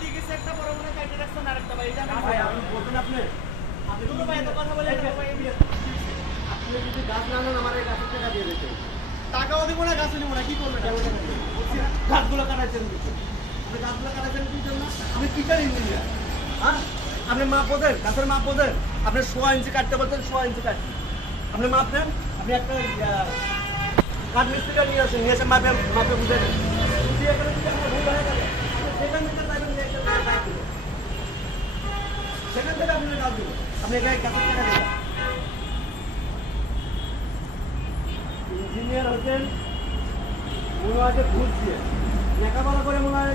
দিয়ে গেছে একটা বড় মনে কাটে রাখছেন আরেকটা ভাই জানেন ভাই আপনি বলতেন আপনি দুটো ভাই তো কথা বলে না ভাই আপনি যদি গাছ না নেন আমার এই গাছের টাকা দিয়ে দিতে টাকাও দিব না গাছও দিব না কি করবেন গাছগুলো কাটাচ্ছেন কিছু আপনি গাছগুলো কাটাচ্ছেন কি জন্য আপনি কিসের ইঞ্জিনিয়ার হ্যাঁ আপনি মাপ বোঝেন গাছের মাপ বোঝেন আপনি 100 ইঞ্চি কাটতে বলছেন 100 ইঞ্চি কাটছি আপনি মাপ নেন আপনি একটা কাঠ মিস্ত্রিটা নিয়ে আসেন নিয়ে এসে মাপে বুঝে নেন যদি এখানে যদি আপনার ভুল হয়ে গেলে সেখান থেকে যাবেন নিয়ে এসে গাছ দিবেন সেখান থেকে আপনি গাছ দিবেন আপনি এখানে গাছের টাকা দেবেন ইঞ্জিনিয়ার হচ্ছেন মনে হয় যে ঘুরছে লেখাপড়া করে মনে হয়